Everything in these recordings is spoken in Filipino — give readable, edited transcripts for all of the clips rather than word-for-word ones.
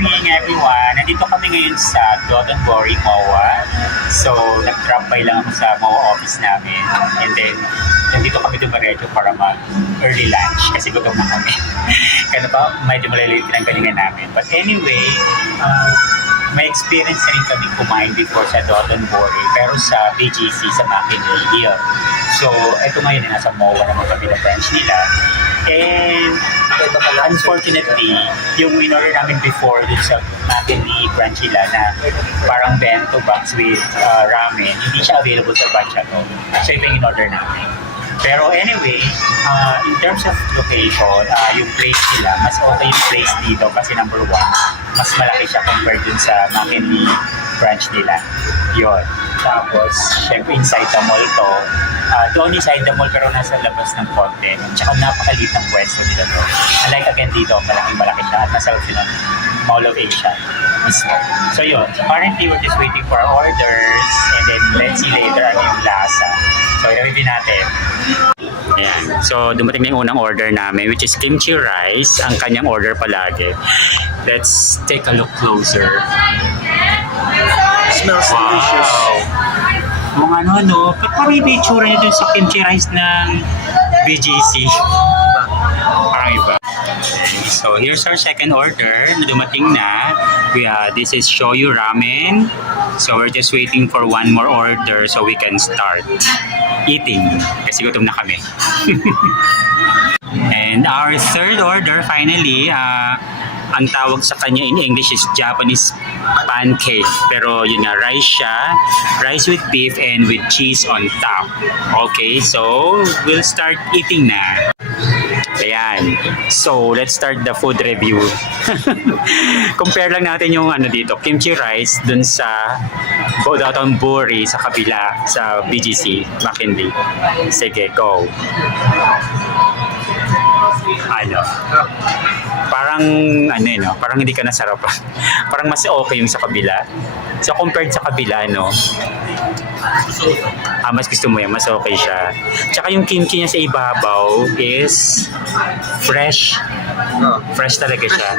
morning everyone! Nandito kami ngayon sa Dotonbori, MOA. So, nag-drop by lang ako sa MOA office namin. And then, nandito kami dumaretso para mag-early lunch kasi gutom na kami. Kaya pa, medyo maliliit ang galingan namin. But anyway, may experience na rin kami kumain before sa Dotonbori pero sa BGC sa McKinley Hill. So, ito ngayon nasa MOA naman kami na branch nila. And unfortunately, yung in-order namin before dun sa McKinley branch nila na parang bento box with ramen, hindi siya available sa branch na to. So, ito yung in-order namin. Pero anyway, in terms of location, yung place nila, mas okay yung place dito kasi number one, mas malaki siya compared dun sa McKinley branch nila. Yun. Tapos, syempre inside the mall to. Doon inside the mall pero nasa labas ng konti. Tsaka napakaliit ng pwesto nila to. Unlike again dito, malaking-malaki siya at nasa loob ng Mall of Asia mismo. So yun. So currently, we're just waiting for our orders and then let's see later ano yung lasa. So, i-review natin. Ayan. So, dumating na yung unang order namin which is kimchi rice. Ang kanyang order palagi. Let's take a look closer. Smells delicious. Kung ano, ba't parang iba yung tsura niya dun sa kimchi rice ng BGC? Parang iba. So, here's our second order na dumating na. This is shoyu ramen. So, we're just waiting for one more order so we can start eating. Kasi gutom na kami. And our third order, finally, ang tawag sa kanya in English is Japanese pancake. Pero yun nga, rice siya. Rice with beef and with cheese on top. Okay, so we'll start eating na. Ayan. So, let's start the food review. Compare lang natin yung ano dito, kimchi rice dun sa Dotonbori sa kabila, sa BGC, McKinley. Sige, go. Ano? Parang parang hindi ka nasarapan. Parang mas okay yung sa kabila. So compared sa kabila, mas gusto mo yan, mas okay siya. Tsaka yung kimchi niya sa ibabaw is fresh. Fresh talaga siya.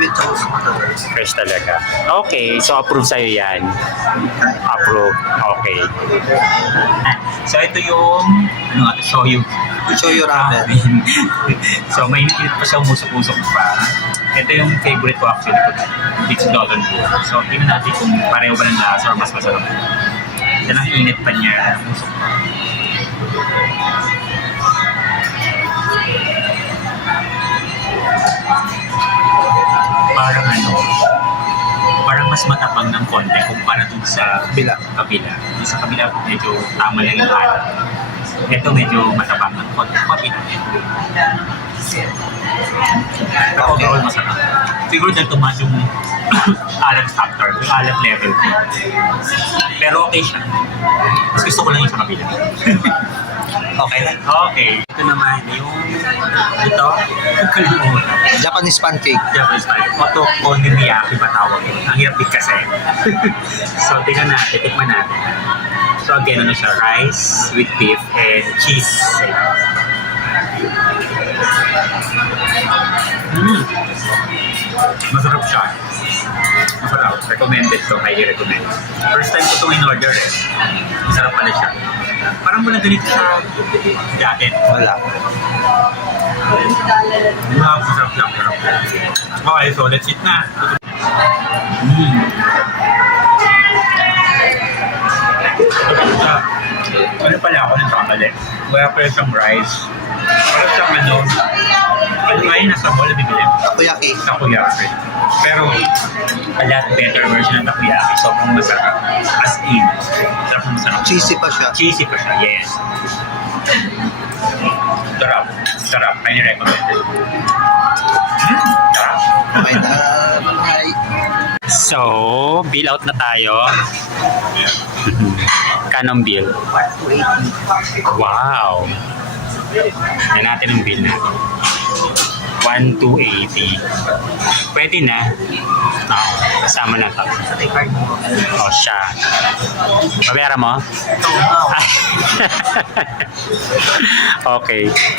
Fresh talaga. Okay, so approve sa'yo yan. Approve. Okay. So ito yung shoyu ramen. So mainit-init pa siya, umusok-usok pa. Ito yung favorite ko actually ko. It's Dotonbori. So tingnan natin kung pareho ba ng lasa or mas masarap. Yan ang init pa niya. Umusok pa. Parang mas matapang ng konti kumpara dun sa kabila. Sa kabila medyo tama lang yung alat. Ito medyo matapang ng konti na. Pero overall masarap. Siguro dahil tumaas yung alat factor, yung alat level. Pero okay siya. Mas gusto ko lang yung sa kabila. Okay lang? Okay. Ito naman yung Japanese pancake. Okonomiyaki ba tawag? Ang hirap din kasi. So, tingnan natin, tikman natin. So, again, siya? Rice with beef and cheese. Masarap siya. Masarap. Recommended to. Highly recommended. First time ko itong in-order eh. Masarap pala siya. Parang wala ganito sa jacket. Wala. Masarap lang. Okay, so let's eat na. Ano pala ako nagkamali? Wala pala siyang rice. Wala siyang ngayon nasa mall na bibili. Takoyaki. Pero, a lot better version ng takoyaki. Sobrang masarap. As in. Masarap. Cheesy pa siya. Yes. Sarap. Highly recommended. Sarap. Okay na. Bye. So, bill out na tayo. Kanong bill? 1,280. Wow! Yan natin ang bill natin. 1,280. Pwede na. Kasama na to. Siya. Pabayaran mo? Okay.